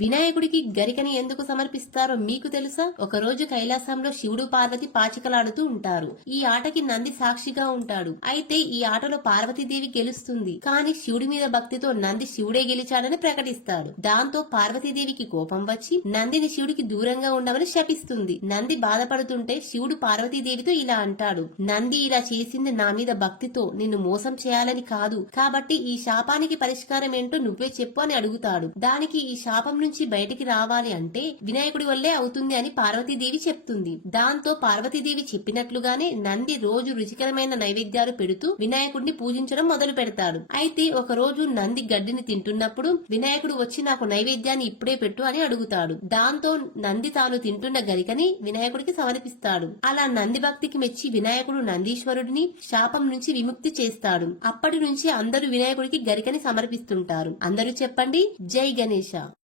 వినాయకుడికి గరికని ఎందుకు సమర్పిస్తారో మీకు తెలుసా? ఒకరోజు కైలాసంలో శివుడు పార్వతి పాచికలాడుతూ ఉంటారు. ఈ ఆటకి నంది సాక్షిగా ఉంటాడు. అయితే ఈ ఆటలో పార్వతీదేవి గెలుస్తుంది. కానీ శివుడి మీద భక్తితో నంది శివుడే గెలిచాడని ప్రకటిస్తాడు. దాంతో పార్వతీదేవికి కోపం వచ్చి నందిని శివుడికి దూరంగా ఉండమని శపిస్తుంది. నంది బాధపడుతుంటే శివుడు పార్వతీదేవితో ఇలా అంటాడు: నంది ఇలా చేసింది నా మీద భక్తితో నిన్ను మోసం చేయాలని కాదు. కాబట్టి ఈ శాపానికి పరిష్కారం ఏంటో నువ్వే చెప్పు అని అడుగుతాడు. దానికి ఈ శాపం నుంచి బయటికి రావాలి అంటే వినాయకుడి వల్లే అవుతుంది అని పార్వతీదేవి చెప్తుంది. దాంతో పార్వతీదేవి చెప్పినట్లుగానే నంది రోజు రుచికరమైన నైవేద్యాలు పెడుతూ వినాయకుడిని పూజించడం మొదలు పెడతాడు. అయితే ఒక రోజు నంది గడ్డిని తింటున్నప్పుడు వినాయకుడు వచ్చి నాకు నైవేద్యాన్ని ఇప్పుడే పెట్టు అని అడుగుతాడు. దాంతో నంది తాను తింటున్న గరికని వినాయకుడికి సమర్పిస్తాడు. అలా నంది భక్తికి మెచ్చి వినాయకుడు నందీశ్వరుడిని శాపం నుంచి విముక్తి చేస్తాడు. అప్పటి నుంచి అందరూ వినాయకుడికి గరికని సమర్పిస్తుంటారు. అందరూ చెప్పండి, జై గణేశ.